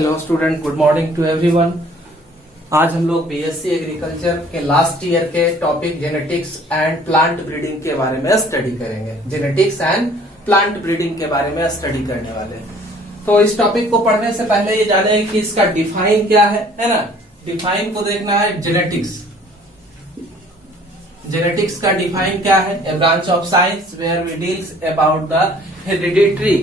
Hello student, good morning to everyone. आज हम लोग बीएससी एग्रीकल्चर के लास्ट ईयर के topic genetics and plant breeding के बारे में स्टडी करेंगे। जेनेटिक्स एंड प्लांट ब्रीडिंग के बारे में स्टडी करने वाले हैं। तो इस टॉपिक को पढ़ने से पहले ये जाने कि इसका डिफाइन क्या है ना। डिफाइन को देखना है। जेनेटिक्स का डिफाइन क्या है? A branch of science where we deals about the hereditary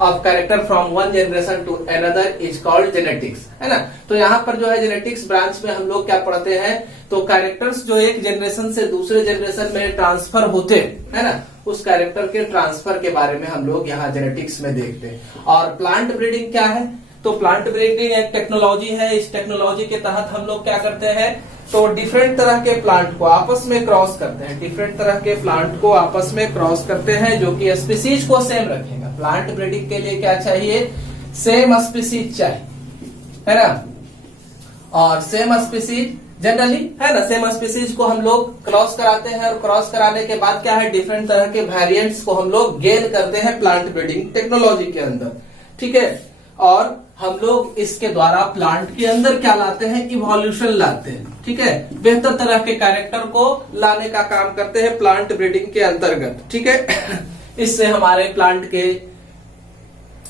of character from one generation to another is called genetics, है ना। तो यहाँ पर जो है जेनेटिक्स ब्रांच में हम लोग क्या पढ़ते हैं, तो कैरेक्टर्स जो एक जनरेशन से दूसरे जनरेशन में ट्रांसफर होते हैं ना, उस कैरेक्टर के ट्रांसफर के बारे में हम लोग यहाँ जेनेटिक्स में देखते हैं। और प्लांट ब्रीडिंग क्या है? तो प्लांट ब्रीडिंग एक टेक्नोलॉजी है। इस टेक्नोलॉजी के तहत हम लोग क्या करते हैं, तो डिफरेंट तरह के प्लांट को आपस में क्रॉस करते हैं। डिफरेंट तरह के प्लांट को आपस में क्रॉस करते हैं जो कि स्पीसीज को सेम रखेगा। प्लांट ब्रीडिंग के लिए क्या चाहिए? सेम स्पीसीज चाहिए, है ना। और सेम स्पीसीज जनरली, है ना, सेम स्पीसीज को हम लोग क्रॉस कराते हैं और क्रॉस कराने के बाद क्या है, डिफरेंट तरह के वेरिएंट्स को हम लोग गेन करते हैं प्लांट ब्रीडिंग टेक्नोलॉजी के अंदर, ठीक है। और हम लोग इसके द्वारा प्लांट के अंदर क्या लाते हैं, इवोल्यूशन लाते हैं, ठीक है। बेहतर तरह के कैरेक्टर को लाने का काम करते हैं प्लांट ब्रीडिंग के अंतर्गत, ठीक है। इससे हमारे प्लांट के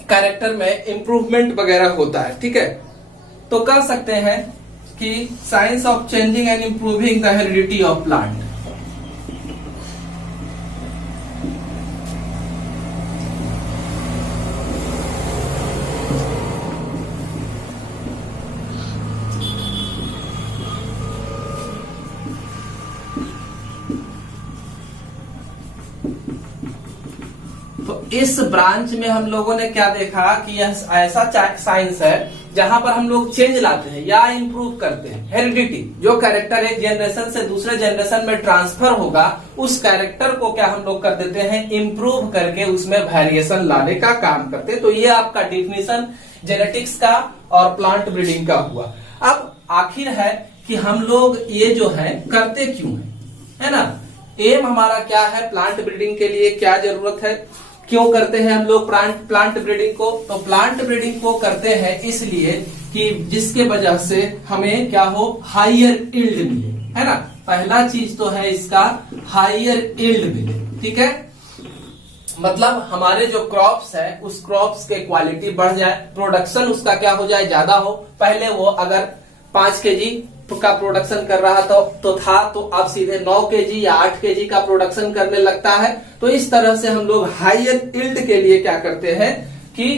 कैरेक्टर में इंप्रूवमेंट वगैरह होता है, ठीक है। तो कह सकते हैं कि science of changing and improving the heredity of plant. इस ब्रांच में हम लोगों ने क्या देखा कि यह ऐसा साइंस है जहां पर हम लोग चेंज लाते हैं या इंप्रूव करते हैं हेरिडिटी। जो कैरेक्टर एक जनरेशन से दूसरे जनरेशन में ट्रांसफर होगा, उस कैरेक्टर को क्या हम लोग कर देते हैं, इंप्रूव करके उसमें वेरिएशन लाने का काम करते हैं। तो ये आपका डिफिनेशन जेनेटिक्स का और प्लांट ब्रीडिंग का हुआ। अब आखिर है कि हम लोग ये जो है करते क्यों है ना। एम हमारा क्या है, प्लांट ब्रीडिंग के लिए क्या जरूरत है, क्यों करते हैं हम लोग प्लांट ब्रीडिंग को? तो प्लांट ब्रीडिंग को करते हैं इसलिए कि जिसके वजह से हमें क्या हो, हायर यील्ड मिले, है ना। पहला चीज तो है इसका हायर यील्ड मिले, ठीक है। मतलब हमारे जो क्रॉप्स है उस क्रॉप्स के क्वालिटी बढ़ जाए, प्रोडक्शन उसका क्या हो जाए, ज्यादा हो। पहले वो अगर 5 केजी का प्रोडक्शन कर रहा था तो अब सीधे 9 केजी या 8 केजी का प्रोडक्शन करने लगता है। तो इस तरह से हम लोग हायर यील्ड के लिए क्या करते हैं कि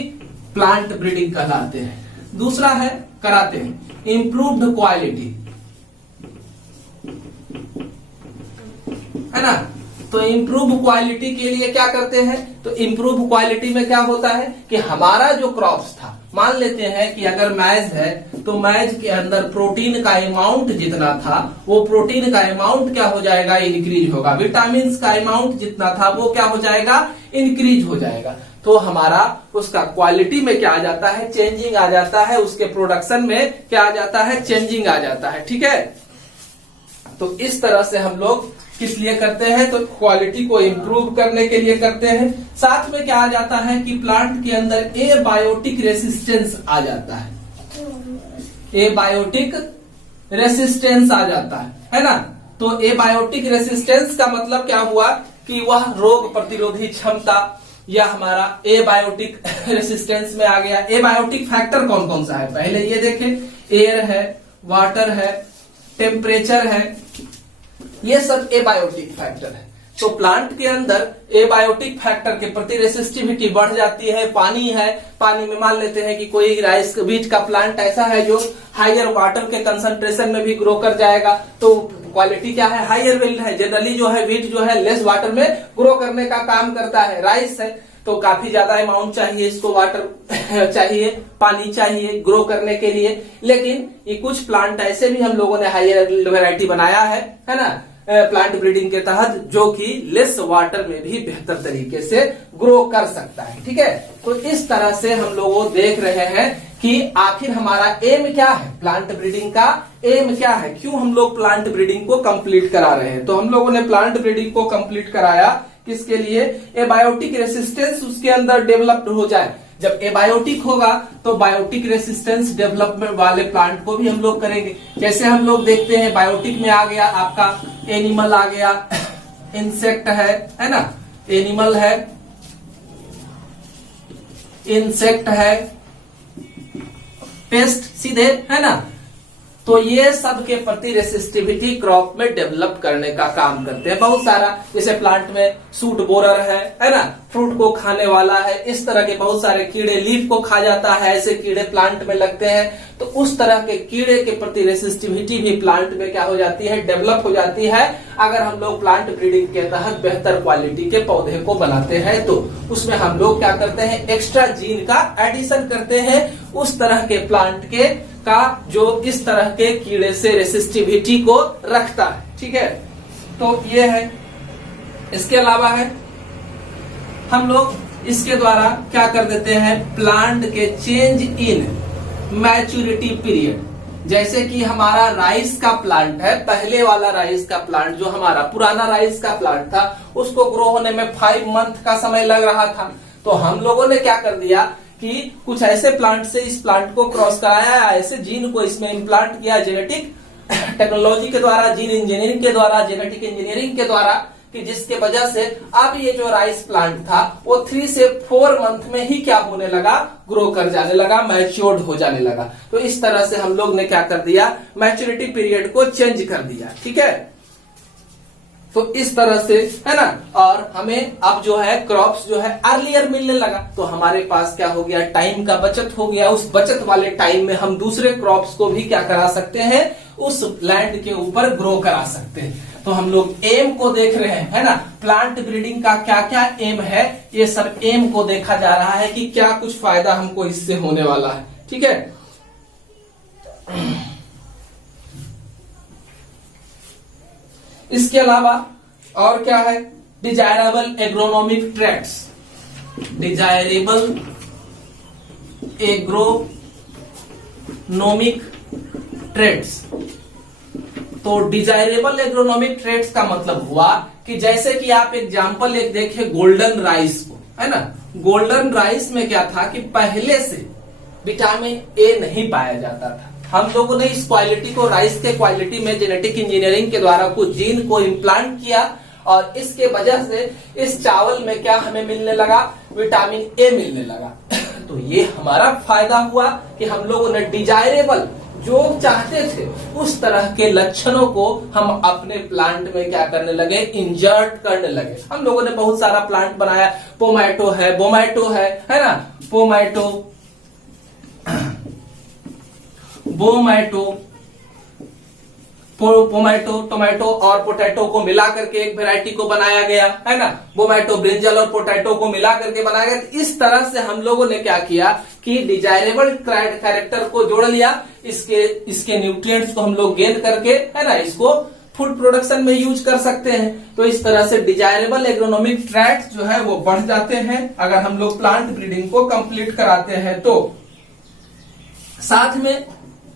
प्लांट ब्रीडिंग कहलाते हैं। दूसरा है कराते हैं इंप्रूव्ड क्वालिटी, है ना। तो इम्प्रूव क्वालिटी के लिए क्या करते हैं, तो इम्प्रूव क्वालिटी में क्या होता है कि हमारा जो क्रॉप्स था, मान लेते हैं कि अगर मैज है तो मैज के अंदर प्रोटीन का अमाउंट जितना था वो प्रोटीन का अमाउंट क्या हो जाएगा, इंक्रीज होगा। विटामिन का अमाउंट जितना था वो क्या हो जाएगा, इंक्रीज हो जाएगा। तो हमारा उसका क्वालिटी में क्या आ जाता है, चेंजिंग आ जाता है। उसके प्रोडक्शन में क्या आ जाता है, चेंजिंग आ जाता है, ठीक है। तो इस तरह से हम लोग किस लिए करते हैं, तो क्वालिटी को इंप्रूव करने के लिए करते हैं। साथ में क्या आ जाता है कि प्लांट के अंदर एबायोटिक रेसिस्टेंस आ जाता है। एबायोटिक रेसिस्टेंस आ जाता है ना। तो एबायोटिक रेसिस्टेंस का मतलब क्या हुआ कि वह रोग प्रतिरोधी क्षमता या हमारा एबायोटिक रेसिस्टेंस में आ गया। एबायोटिक फैक्टर कौन कौन सा है, पहले ये देखें। एयर है, वाटर है, टेम्परेचर है, ये सब एबायोटिक फैक्टर है। तो प्लांट के अंदर एबायोटिक फैक्टर के प्रति रेसिस्टिविटी बढ़ जाती है। पानी है, पानी में मान लेते हैं कि कोई राइस बीज का प्लांट ऐसा है जो हायर वाटर के कंसंट्रेशन में भी ग्रो कर जाएगा, तो क्वालिटी क्या है, हायर यील्ड है। जनरली जो है वीट जो है लेस वाटर में ग्रो करने का काम करता है। राइस है तो काफी ज्यादा अमाउंट चाहिए इसको, वाटर चाहिए, पानी चाहिए ग्रो करने के लिए। लेकिन ये कुछ प्लांट ऐसे भी हम लोगों ने हायर वेराइटी बनाया है ना, प्लांट ब्रीडिंग के तहत, जो कि लेस वाटर में भी बेहतर तरीके से ग्रो कर सकता है, ठीक है। तो इस तरह से हम लोग देख रहे हैं कि आखिर हमारा एम क्या है, प्लांट ब्रीडिंग का एम क्या है, क्यों हम लोग प्लांट ब्रीडिंग को कंप्लीट करा रहे हैं। तो हम लोगों ने प्लांट ब्रीडिंग को कंप्लीट कराया किसके लिए, एबायोटिक रेसिस्टेंस उसके अंदर डेवलप्ड हो जाए। जब एबायोटिक होगा तो बायोटिक रेसिस्टेंस डेवलपमेंट वाले प्लांट को भी हम लोग करेंगे। जैसे हम लोग देखते हैं बायोटिक में आ गया आपका एनिमल, आ गया इंसेक्ट है ना, एनिमल है, इंसेक्ट है, पेस्ट सीधे है ना। तो ये सब के प्रति रेसिस्टिविटी क्रॉप में डेवलप करने का काम करते हैं बहुत सारा। जैसे प्लांट में सूट बोरर है ना, फ्रूट को खाने वाला है, इस तरह के बहुत सारे कीड़े, लीफ को खा जाता है, ऐसे कीड़े प्लांट में लगते हैं। तो उस तरह के कीड़े के प्रति रेसिस्टिविटी भी प्लांट में क्या हो जाती है, डेवलप हो जाती है। अगर हम लोग प्लांट ब्रीडिंग के तहत बेहतर क्वालिटी के पौधे को बनाते हैं तो उसमें हम लोग क्या करते हैं, एक्स्ट्रा जीन का एडिशन करते हैं उस तरह के प्लांट के का जो इस तरह के कीड़े से रेसिस्टिविटी को रखता है। ठीक है, तो ये है। इसके अलावा है हम लोग इसके द्वारा क्या कर देते हैं, प्लांट के चेंज इन मैच्योरिटी पीरियड। जैसे कि हमारा राइस का प्लांट है, पहले वाला राइस का प्लांट जो हमारा पुराना राइस का प्लांट था, उसको ग्रो होने में 5 मंथ का समय लग रहा था। तो हम लोगों ने क्या कर दिया कि कुछ ऐसे प्लांट से इस प्लांट को क्रॉस कराया, ऐसे जीन को इसमें इम्प्लांट किया जेनेटिक टेक्नोलॉजी के द्वारा, जीन इंजीनियरिंग के द्वारा, जेनेटिक इंजीनियरिंग के द्वारा, कि जिसके वजह से अब ये जो राइस प्लांट था वो 3 से 4 मंथ में ही क्या होने लगा, ग्रो कर जाने लगा, मैच्योर्ड हो जाने लगा। तो इस तरह से हम लोग ने क्या कर दिया, मैच्योरिटी पीरियड को चेंज कर दिया। ठीक है, तो इस तरह से है ना। और हमें अब जो है क्रॉप्स जो है अर्लियर मिलने लगा, तो हमारे पास क्या हो गया, टाइम का बचत हो गया। उस बचत वाले टाइम में हम दूसरे क्रॉप्स को भी क्या करा सकते हैं, उस लैंड के ऊपर ग्रो करा सकते हैं। तो हम लोग एम को देख रहे हैं, है ना, प्लांट ब्रीडिंग का क्या क्या एम है, ये सब एम को देखा जा रहा है कि क्या कुछ फायदा हमको इससे होने वाला है। ठीक है, इसके अलावा और क्या है, desirable agronomic traits, desirable agronomic traits. तो डिजायरेबल एग्रोनॉमिक ट्रेट्स का मतलब हुआ कि जैसे कि आप एग्जांपल एक देखें गोल्डन राइस को, है ना। गोल्डन राइस में क्या था कि पहले से विटामिन ए नहीं पाया जाता था। हम लोगों ने इस क्वालिटी को, राइस के क्वालिटी में जेनेटिक इंजीनियरिंग के द्वारा कुछ जीन को इम्प्लांट किया और इसके वजह से इस चावल में क्या हमें मिलने लगा, विटामिन ए मिलने लगा। तो ये हमारा फायदा हुआ कि हम लोगों ने डिजायरेबल जो चाहते थे उस तरह के लक्षणों को हम अपने प्लांट में क्या करने लगे, इंजर्ट करने लगे। हम लोगों ने बहुत सारा प्लांट बनाया, पोमैटो है, बोमैटो है ना, पोमैटो, पोमैटो, टोमेटो और पोटैटो को मिला करके एक वेराइटी को बनाया गया, है ना। बोमैटो, ब्रिंजल और पोटैटो को मिला करके बनाया गया। इस तरह से हम लोगों ने क्या किया कि डिजायरेबल कैरेक्टर को जोड़ लिया, इसके न्यूट्रिएंट्स को हम लोग गेन करके, है ना, इसको फूड प्रोडक्शन में यूज कर सकते हैं। तो इस तरह से डिजायरेबल एग्रोनॉमिक ट्रैट्स जो है वो बढ़ जाते हैं अगर हम लोग प्लांट ब्रीडिंग को कंप्लीट कराते हैं। तो साथ में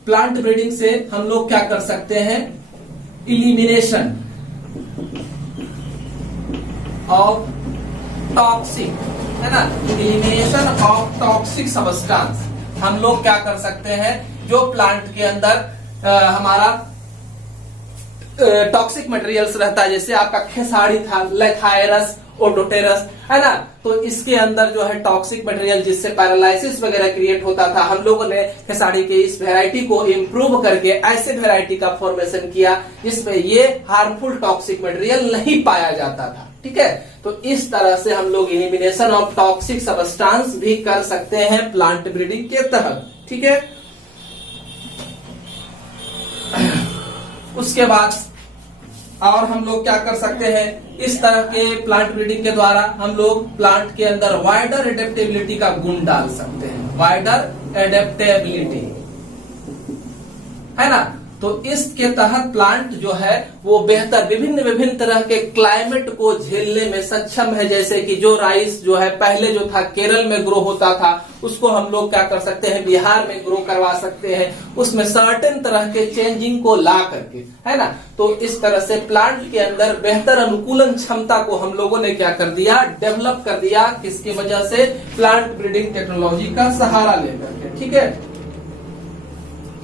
प्लांट ब्रीडिंग से हम लोग क्या कर सकते हैं, इलिमिनेशन ऑफ टॉक्सिक, है ना, इलिमिनेशन ऑफ टॉक्सिक सब्सटेंस। हम लोग क्या कर सकते हैं, जो प्लांट के अंदर हमारा टॉक्सिक मटेरियल्स रहता है, जैसे आपका खेसाड़ी था, लेथायरस, ओडोटेरस, है ना। तो इसके अंदर जो है टॉक्सिक मटेरियल जिससे पैरालाइसिस वगैरह क्रिएट होता था, हम लोगों ने खेसाड़ी के इस वैरायटी को इम्प्रूव करके ऐसे वैरायटी का फॉर्मेशन किया जिसमें ये हार्मफुल टॉक्सिक मटेरियल नहीं पाया जाता था। ठीक है, तो इस तरह से हम लोग एलिमिनेशन ऑफ टॉक्सिक सब्सटेंस भी कर सकते हैं प्लांट ब्रीडिंग के तहत। ठीक है, उसके बाद और हम लोग क्या कर सकते हैं, इस तरह के प्लांट ब्रीडिंग के द्वारा हम लोग प्लांट के अंदर वाइडर एडेप्टेबिलिटी का गुण डाल सकते हैं। वाइडर एडेप्टेबिलिटी, है ना, तो इसके तहत प्लांट जो है वो बेहतर विभिन्न विभिन्न तरह के क्लाइमेट को झेलने में सक्षम है। जैसे कि जो राइस जो है पहले जो था केरल में ग्रो होता था, उसको हम लोग क्या कर सकते हैं, बिहार में ग्रो करवा सकते हैं, उसमें सर्टेन तरह के चेंजिंग को ला करके, है ना। तो इस तरह से प्लांट के अंदर बेहतर अनुकूलन क्षमता को हम लोगों ने क्या कर दिया, डेवलप कर दिया। किसकी वजह से, प्लांट ब्रीडिंग टेक्नोलॉजी का सहारा लेकर के। ठीक है,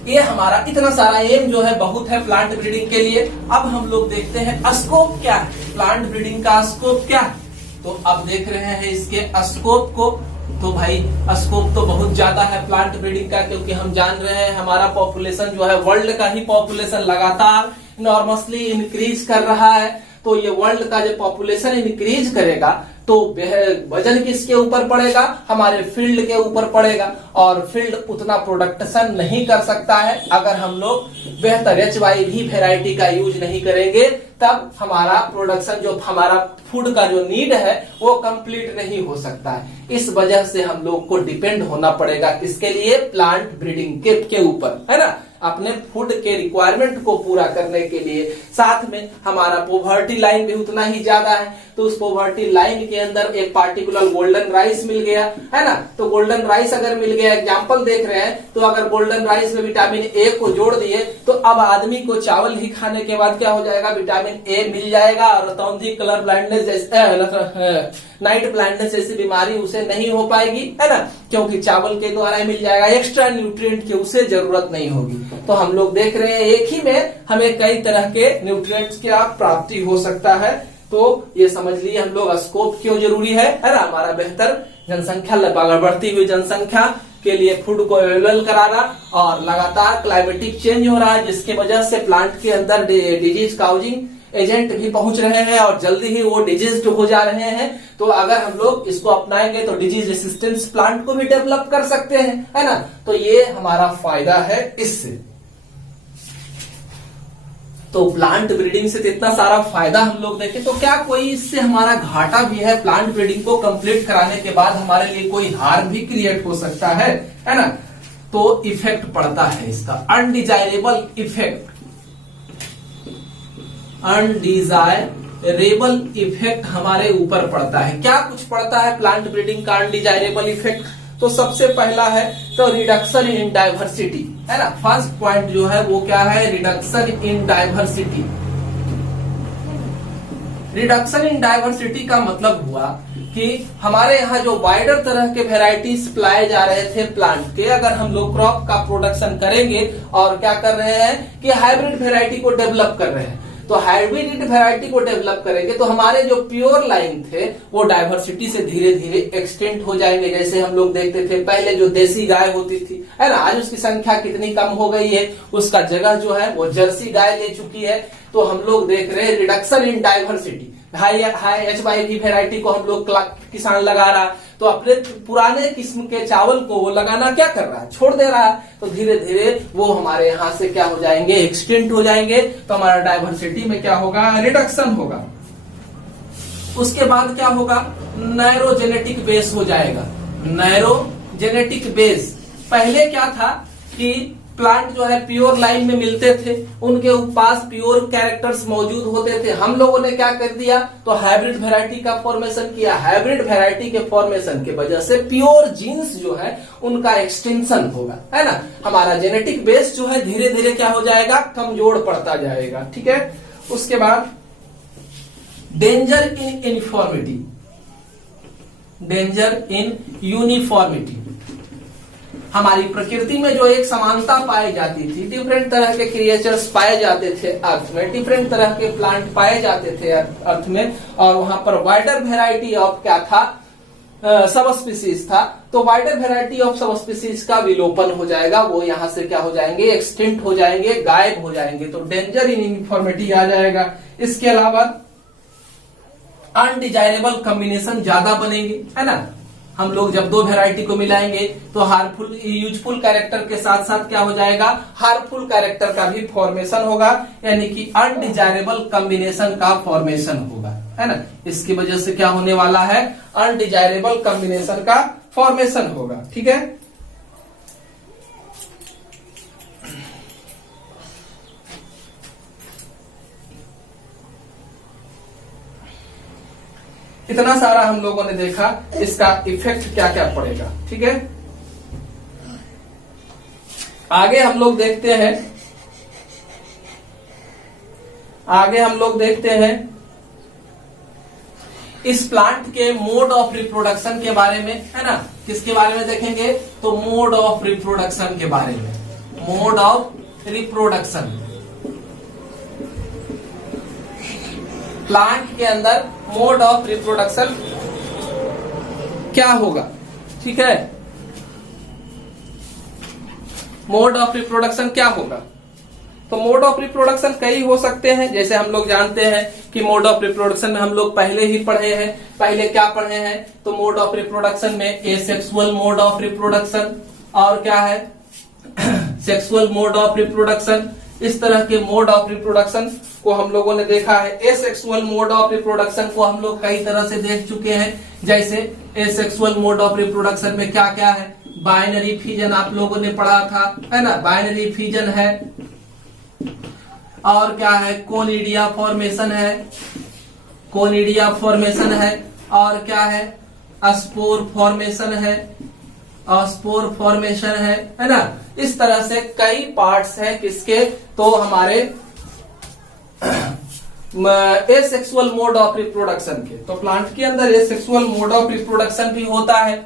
ये हमारा इतना सारा एम जो है बहुत है प्लांट ब्रीडिंग के लिए। अब हम लोग देखते हैं स्कोप क्या है, प्लांट ब्रीडिंग का स्कोप क्या है। तो अब देख रहे हैं इसके स्कोप को, तो भाई स्कोप तो बहुत ज्यादा है प्लांट ब्रीडिंग का, क्योंकि हम जान रहे हैं हमारा पॉपुलेशन जो है, वर्ल्ड का ही पॉपुलेशन लगातार इनॉर्मसली इंक्रीज कर रहा है। तो ये वर्ल्ड का जो पॉपुलेशन इंक्रीज करेगा तो वजन किसके ऊपर पड़ेगा, हमारे फील्ड के ऊपर पड़ेगा, और फील्ड उतना प्रोडक्शन नहीं कर सकता है अगर हम लोग बेहतर HYV वैरायटी का यूज नहीं करेंगे। तब हमारा प्रोडक्शन जो हमारा फूड का जो नीड है वो कंप्लीट नहीं हो सकता है। इस वजह से हम लोग को डिपेंड होना पड़ेगा किसके लिए, प्लांट ब्रीडिंग के ऊपर, है ना, अपने फूड के रिक्वायरमेंट को पूरा करने के लिए। साथ में हमारा पॉवर्टी लाइन भी उतना ही ज्यादा है, तो उस पॉवर्टी लाइन के अंदर एक पार्टिकुलर गोल्डन राइस मिल गया, है ना। तो गोल्डन राइस अगर मिल गया, एग्जांपल देख रहे हैं, तो अगर गोल्डन राइस में विटामिन ए को जोड़ दिए तो अब आदमी को चावल ही खाने के बाद क्या हो जाएगा, विटामिन ए मिल जाएगा, और रतौंधी, कलर ब्लाइंडनेस जैसे नाइट ब्लाइंडनेस जैसी बीमारी उसे नहीं हो पाएगी, है ना, क्योंकि चावल के द्वारा मिल जाएगा। एक्स्ट्रा न्यूट्रिएंट की उसे जरूरत नहीं होगी। तो हम लोग देख रहे हैं एक ही में हमें कई तरह के न्यूट्रिएंट्स की प्राप्ति हो सकता है। तो ये समझ लिए हम लोग स्कोप क्यों जरूरी है ना, हमारा बेहतर जनसंख्या, बढ़ती हुई जनसंख्या के लिए फूड को अवेलेबल कराना, और लगातार क्लाइमेटिक चेंज हो रहा है जिसकी वजह से प्लांट के अंदर डिजीज काउजिंग एजेंट भी पहुंच रहे हैं और जल्दी ही वो डिजीज हो जा रहे हैं। तो अगर हम लोग इसको अपनाएंगे तो डिजीज रेसिस्टेंस प्लांट को भी डेवलप कर सकते हैं, है ना। तो ये हमारा फायदा है इससे। तो प्लांट ब्रीडिंग से इतना सारा फायदा हम लोग देखें, तो क्या कोई इससे हमारा घाटा भी है, प्लांट ब्रीडिंग को कंप्लीट कराने के बाद हमारे लिए कोई हार्म भी क्रिएट हो सकता है ना। तो इफेक्ट पड़ता है इसका, अनडिजायरेबल इफेक्ट, अनडिजायरेबल इफेक्ट हमारे ऊपर पड़ता है। क्या कुछ पड़ता है प्लांट ब्रीडिंग का अनडिजायरेबल इफेक्ट, तो सबसे पहला है तो रिडक्शन इन डाइवर्सिटी, है ना। फर्स्ट पॉइंट जो है वो क्या है, reduction in diversity. Reduction in diversity का मतलब हुआ कि हमारे यहाँ जो वाइडर तरह के वेराइटीज पाए जा रहे थे प्लांट के, अगर हम लोग क्रॉप का प्रोडक्शन करेंगे और क्या कर रहे हैं कि हाइब्रिड वेराइटी को डेवलप कर रहे हैं, तो हाइब्रिड वेराइटी को डेवलप करेंगे तो हमारे जो प्योर लाइन थे वो डाइवर्सिटी से धीरे धीरे एक्सटेंड हो जाएंगे। जैसे हम लोग देखते थे पहले जो देसी गाय होती थी, है ना, आज उसकी संख्या कितनी कम हो गई है, उसका जगह जो है वो जर्सी गाय ले चुकी है। तो हम लोग देख रहे हैं reduction in diversity, high HYV variety को हम लोग किसान लगा रहा, तो अपने पुराने किस्म के चावल को वो लगाना क्या कर रहा है, छोड़ दे रहा है। तो धीरे धीरे वो हमारे यहाँ से क्या हो जाएंगे, एक्सटेंट हो जाएंगे। तो हमारा डाइवर्सिटी में क्या होगा, रिडक्शन होगा। उसके बाद क्या होगा, नैरो जेनेटिक बेस हो जाएगा। नैरो जेनेटिक बेस, पहले क्या था कि प्लांट जो है प्योर लाइन में मिलते थे, उनके पास प्योर कैरेक्टर्स मौजूद होते थे। हम लोगों ने क्या कर दिया, तो हाइब्रिड वैरायटी का फॉर्मेशन किया। हाइब्रिड वैरायटी के फॉर्मेशन की वजह से प्योर जीन्स जो है उनका एक्सटेंशन होगा, है ना। हमारा जेनेटिक बेस जो है धीरे धीरे क्या हो जाएगा, कमजोर पड़ता जाएगा। ठीक है, उसके बाद danger in uniformity, danger in uniformity. हमारी प्रकृति में जो एक समानता पाई जाती थी, डिफरेंट तरह के क्रिएचर्स पाए जाते थे अर्थ में, डिफरेंट तरह के प्लांट पाए जाते थे अर्थ में, और वहां पर वाइडर वेराइटी ऑफ क्या था, सब स्पीसीज था। तो wider variety of sub species का विलोपन हो जाएगा, वो यहां से क्या हो जाएंगे, एक्सटिंक्ट हो जाएंगे, गायब हो जाएंगे। तो डेंजर इन यूनिफॉर्मिटी आ जाएगा। इसके अलावा अनडिजायरेबल कॉम्बिनेशन ज्यादा बनेंगे, है ना। हम लोग जब दो वेराइटी को मिलाएंगे तो हार्मफुल यूजफुल कैरेक्टर के साथ साथ क्या हो जाएगा, हार्मफुल कैरेक्टर का भी फॉर्मेशन होगा, यानी कि अनडिजायरेबल कॉम्बिनेशन का फॉर्मेशन होगा, है ना। इसकी वजह से क्या होने वाला है, अनडिजायरेबल कॉम्बिनेशन का फॉर्मेशन होगा। ठीक है, इतना सारा हम लोगों ने देखा, इसका इफेक्ट क्या क्या पड़ेगा। ठीक है, आगे हम लोग देखते हैं इस प्लांट के मोड ऑफ रिप्रोडक्शन के बारे में, है ना। किसके बारे में देखेंगे, तो मोड ऑफ रिप्रोडक्शन के बारे में। मोड ऑफ रिप्रोडक्शन, प्लांट के अंदर मोड ऑफ रिप्रोडक्शन क्या होगा। ठीक है, मोड ऑफ रिप्रोडक्शन क्या होगा, तो मोड ऑफ रिप्रोडक्शन कई हो सकते हैं। जैसे हम लोग जानते हैं कि मोड ऑफ रिप्रोडक्शन में हम लोग पहले ही पढ़े हैं। पहले क्या पढ़े हैं, तो मोड ऑफ रिप्रोडक्शन में एसेक्सुअल मोड ऑफ रिप्रोडक्शन और क्या है सेक्सुअल मोड ऑफ रिप्रोडक्शन। इस तरह के मोड ऑफ रिप्रोडक्शन को हम लोगों ने देखा है। एसेक्सुअल मोड ऑफ रिप्रोडक्शन को हम लोग कई तरह से देख चुके हैं। जैसे एसेक्सुअल मोड ऑफ रिप्रोडक्शन में क्या क्या है, बाइनरी फिजन आप लोगों ने पढ़ा था, है ना, बाइनरी फिजन है। और क्या है, कोनिडिया फॉर्मेशन है, कोनिडिया फॉर्मेशन है। और क्या है, स्पोर फॉर्मेशन है, स्पोर फॉर्मेशन है ना। इस तरह से कई पार्ट्स हैं किसके, तो हमारे एसेक्सुअल मोड ऑफ रिप्रोडक्शन के। तो प्लांट के अंदर एसेक्सुअल मोड ऑफ रिप्रोडक्शन भी होता है।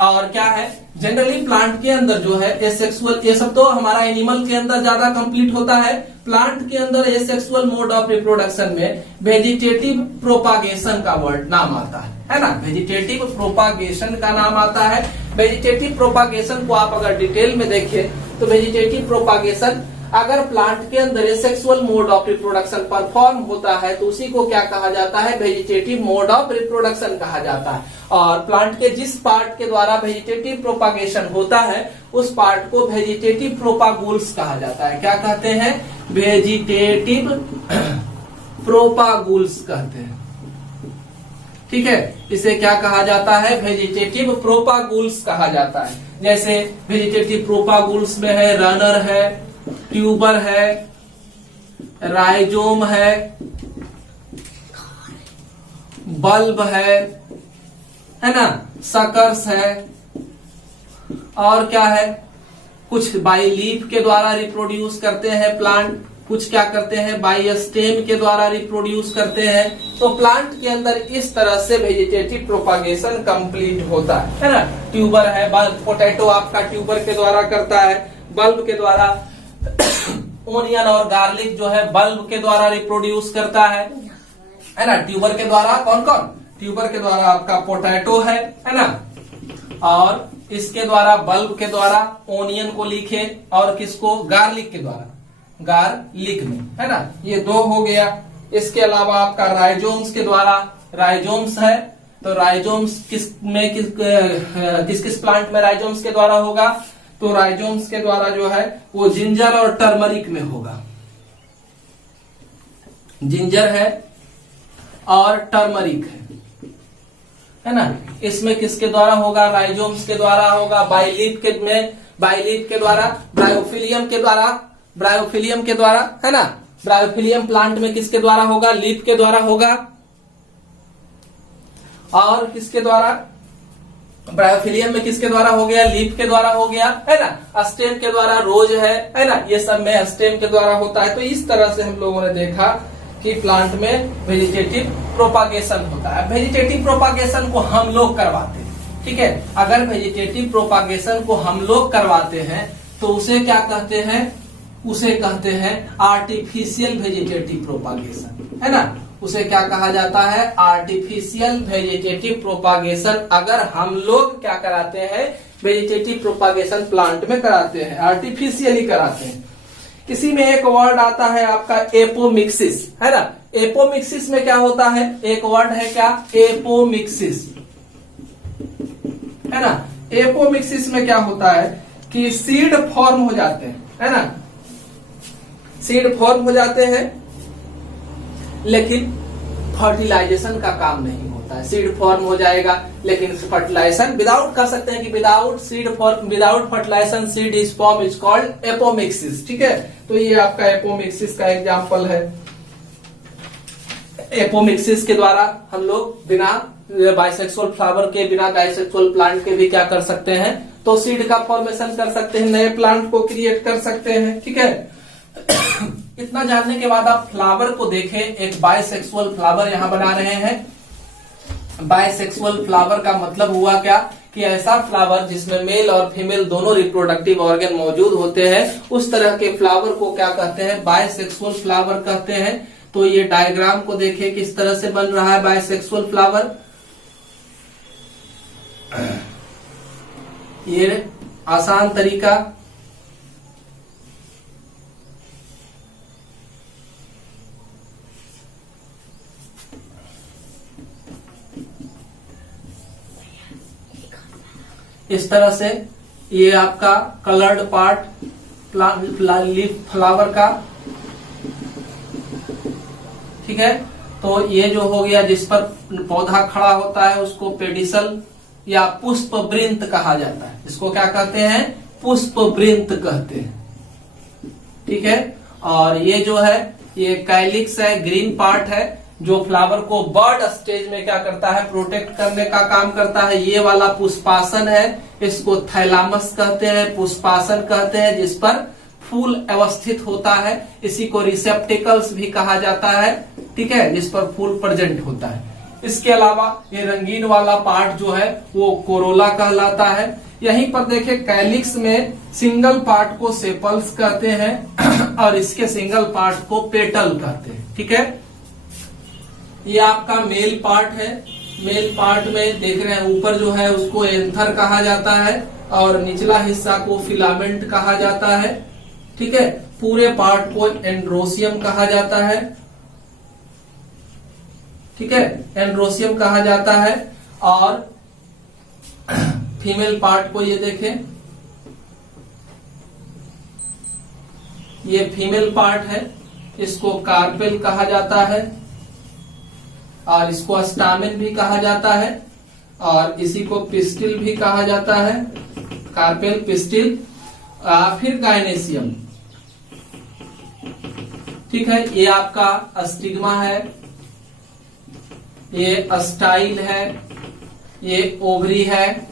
और क्या है, जनरली प्लांट के अंदर जो है एसेक्सुअल, ये सब तो हमारा एनिमल के अंदर ज्यादा कंप्लीट होता है। प्लांट के अंदर एसेक्सुअल मोड ऑफ रिप्रोडक्शन में वेजिटेटिव प्रोपागेशन का वर्ड नाम आता है ना। वेजिटेटिव प्रोपागेशन का नाम आता है। वेजिटेटिव प्रोपागेशन को आप अगर डिटेल में देखें तो वेजिटेटिव प्रोपागेशन, अगर प्लांट के अंदर asexual mode of reproduction perform होता है तो उसी को क्या कहा जाता है, वेजिटेटिव मोड ऑफ रिप्रोडक्शन कहा जाता है। और प्लांट के जिस पार्ट के द्वारा वेजिटेटिव प्रोपागेशन होता है उस पार्ट को वेजिटेटिव प्रोपागुल्स कहा जाता है। क्या कहते हैं, वेजिटेटिव प्रोपागुल्स कहते हैं। ठीक है, इसे क्या कहा जाता है, वेजिटेटिव प्रोपागुल्स कहा जाता है। जैसे वेजिटेटिव प्रोपागुल्स में है रनर है, ट्यूबर है, राइजोम है, बल्ब है ना, सकर्स है। और क्या है, कुछ बाई लीफ के द्वारा रिप्रोड्यूस करते हैं प्लांट, कुछ क्या करते हैं बाई स्टेम के द्वारा रिप्रोड्यूस करते हैं। तो प्लांट के अंदर इस तरह से वेजिटेटिव प्रोपागेशन कंप्लीट होता है ना। ट्यूबर है, बल्ब, पोटैटो आपका ट्यूबर के द्वारा करता है, बल्ब के द्वारा ओनियन और गार्लिक जो है बल्ब के द्वारा रिप्रोड्यूस करता है ना। ट्यूबर के द्वारा कौन कौन, ट्यूबर के द्वारा आपका पोटैटो है ना। और इसके द्वारा बल्ब के द्वारा ओनियन को लिखे, और किसको, गार्लिक के द्वारा, गार्लिक में, है ना। ये दो हो गया। इसके अलावा आपका राइजोम्स के द्वारा, राइजोम्स है तो राइजोम्स किस किस प्लांट में राइजोम्स के द्वारा होगा, तो राइजोम्स के द्वारा जो है वो जिंजर और टर्मरिक में होगा। जिंजर है और टर्मरिक है ना। इसमें किसके द्वारा होगा, राइजोम्स के द्वारा होगा। बाइलीफ के द्वारा, ब्रायोफिलियम के द्वारा, ब्रायोफिलियम के द्वारा, है ना। ब्रायोफिलियम प्लांट में किसके द्वारा होगा, लीफ के द्वारा होगा। और किसके द्वारा, ब्रायोफिलियम में किसके द्वारा हो गया, लीफ के द्वारा हो गया, है ना। स्टेम के द्वारा रोज है ना। ये सब में स्टेम के द्वारा होता है। तो इस तरह से हम लोगों ने देखा कि प्लांट में वेजिटेटिव प्रोपागेशन होता है। वेजिटेटिव प्रोपागेशन को हम लोग करवाते हैं, ठीक है। अगर वेजिटेटिव प्रोपागेशन को हम लोग करवाते हैं तो उसे क्या कहते हैं, उसे कहते हैं आर्टिफिशियल वेजिटेटिव प्रोपागेशन, है ना। उसे क्या कहा जाता है, आर्टिफिशियल वेजिटेटिव प्रोपागेशन। अगर हम लोग क्या कराते हैं, वेजिटेटिव प्रोपागेशन प्लांट में कराते हैं, आर्टिफिशियली कराते हैं। किसी में एक वर्ड आता है आपका एपोमिक्सिस, है ना। एपोमिक्सिस में क्या होता है, एक वर्ड है क्या, एपोमिक्सिस, है ना। एपोमिक्सिस में क्या होता है कि सीड फॉर्म हो जाते हैं, है ना। सीड फॉर्म हो जाते हैं लेकिन फर्टिलाइजेशन का काम नहीं होता है। सीड फॉर्म हो जाएगा लेकिन फर्टिलाइजेशन विदाउट कर सकते हैं कि without seed form, without fertilization seed is form is called apomixis, ठीक है। तो ये आपका एपोमिक्सिस का एग्जांपल है। एपोमिक्सिस के द्वारा हम लोग बिना बाइसेक्सुअल फ्लावर के, बिना डाइसेक्सुअल प्लांट के भी क्या कर सकते हैं, तो सीड का फॉर्मेशन कर सकते हैं, नए प्लांट को क्रिएट कर सकते हैं। ठीक है, इतना जानने के बाद आप फ्लावर को देखें। एक बाइसेक्सुअल फ्लावर यहां बना रहे हैं। बाइसेक्सुअल फ्लावर का मतलब हुआ क्या कि ऐसा फ्लावर जिसमें मेल और फीमेल दोनों रिप्रोडक्टिव ऑर्गन मौजूद होते हैं, उस तरह के फ्लावर को क्या कहते हैं, बाइसेक्सुअल फ्लावर कहते हैं। तो ये डायग्राम को देखें किस तरह से बन रहा है बाइसेक्सुअल फ्लावर। ये आसान तरीका, इस तरह से ये आपका कलर्ड पार्ट लीफ फ्लावर का। ठीक है, तो ये जो हो गया जिस पर पौधा खड़ा होता है उसको पेडिसल या पुष्प वृंत कहा जाता है। इसको क्या कहते हैं, पुष्प वृंत कहते हैं। ठीक है, और ये जो है ये कैलिक्स है, ग्रीन पार्ट है, जो फ्लावर को बर्ड स्टेज में क्या करता है, प्रोटेक्ट करने का काम करता है। ये वाला पुष्पासन है, इसको थैलामस कहते हैं, पुष्पासन कहते हैं, जिस पर फूल अवस्थित होता है। इसी को रिसेप्टिकल्स भी कहा जाता है। ठीक है, जिस पर फूल प्रेजेंट होता है। इसके अलावा ये रंगीन वाला पार्ट जो है वो कोरोला कहलाता है। यहीं पर देखें कैलिक्स में सिंगल पार्ट को सेपल्स कहते हैं और इसके सिंगल पार्ट को पेटल कहते हैं। ठीक है, ये आपका मेल पार्ट है। मेल पार्ट में देख रहे हैं ऊपर जो है उसको एंथर कहा जाता है और निचला हिस्सा को फिलामेंट कहा जाता है। ठीक है, पूरे पार्ट को एंड्रोसियम कहा जाता है। ठीक है, एंड्रोसियम कहा जाता है। और फीमेल पार्ट को ये देखें, ये फीमेल पार्ट है, इसको कार्पेल कहा जाता है और इसको स्टामेन भी कहा जाता है और इसी को पिस्टिल भी कहा जाता है, कार्पेल पिस्टिल। फिर गायनेशियम। ठीक है, ये आपका स्टिग्मा है, ये स्टाइल है, ये ओवरी है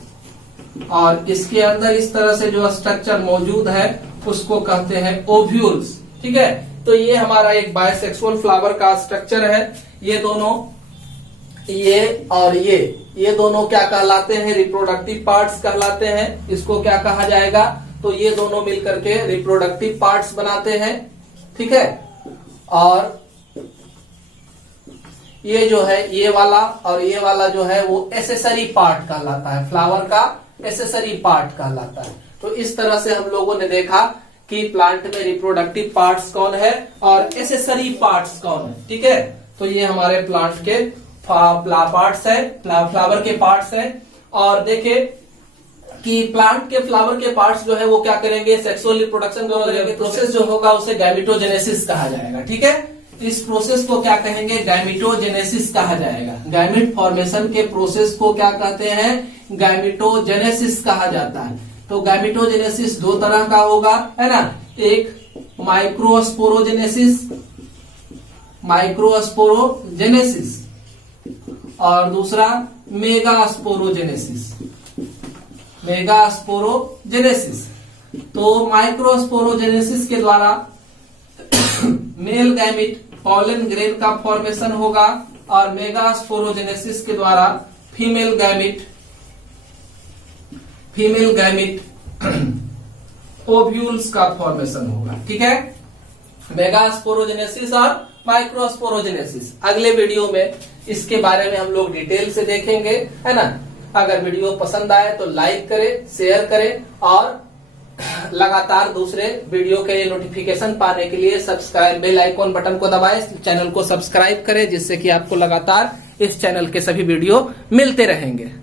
और इसके अंदर इस तरह से जो स्ट्रक्चर मौजूद है उसको कहते हैं ओव्यूल्स। ठीक है, तो ये हमारा एक बाइसेक्सुअल फ्लावर का स्ट्रक्चर है। ये दोनों, ये और ये दोनों क्या कहलाते हैं, रिप्रोडक्टिव पार्ट्स कहलाते हैं। इसको क्या कहा जाएगा, तो ये दोनों मिलकर के रिप्रोडक्टिव पार्ट्स बनाते हैं। ठीक है, और ये जो है ये वाला और ये वाला जो है वो एसेसरी पार्ट कहलाता है, फ्लावर का एसेसरी पार्ट कहलाता है। तो इस तरह से हम लोगों ने देखा कि प्लांट में रिप्रोडक्टिव पार्ट्स कौन है और एसेसरी पार्ट्स कौन है। ठीक है, तो ये हमारे प्लांट के पार्ट्स है, फ्लावर के पार्ट्स है। और देखे कि प्लांट के फ्लावर के पार्ट्स जो है वो क्या करेंगे, सेक्सुअल रिप्रोडक्शन करेंगे। प्रोसेस जो होगा उसे गैमेटोजेनेसिस कहा जाएगा। ठीक है, इस प्रोसेस को क्या कहेंगे, गैमेटोजेनेसिस कहा जाएगा। गैमेट फॉर्मेशन के प्रोसेस को क्या कहते हैं, गैमेटोजेनेसिस कहा जाता है। तो गैमेटोजेनेसिस दो तरह का होगा, है ना, एक माइक्रोस्पोरोजेनेसिस, माइक्रोस्पोरोजेनेसिस और दूसरा मेगास्पोरोजेनेसिस, मेगास्पोरोजेनेसिस। तो माइक्रोस्पोरोजेनेसिस के द्वारा मेल गैमिट पॉलन ग्रेन का फॉर्मेशन होगा और मेगास्पोरोजेनेसिस के द्वारा फीमेल गैमिट ओव्यूल्स का फॉर्मेशन होगा। ठीक है, मेगास्पोरोजेनेसिस और माइक्रोस्पोरोजेनेसिस। अगले वीडियो में इसके बारे में हम लोग डिटेल से देखेंगे, है ना। अगर वीडियो पसंद आए तो लाइक करें, शेयर करें और लगातार दूसरे वीडियो के नोटिफिकेशन पाने के लिए सब्सक्राइब बेल आइकॉन बटन को दबाएं, चैनल को सब्सक्राइब करें, जिससे कि आपको लगातार इस चैनल के सभी वीडियो मिलते रहेंगे।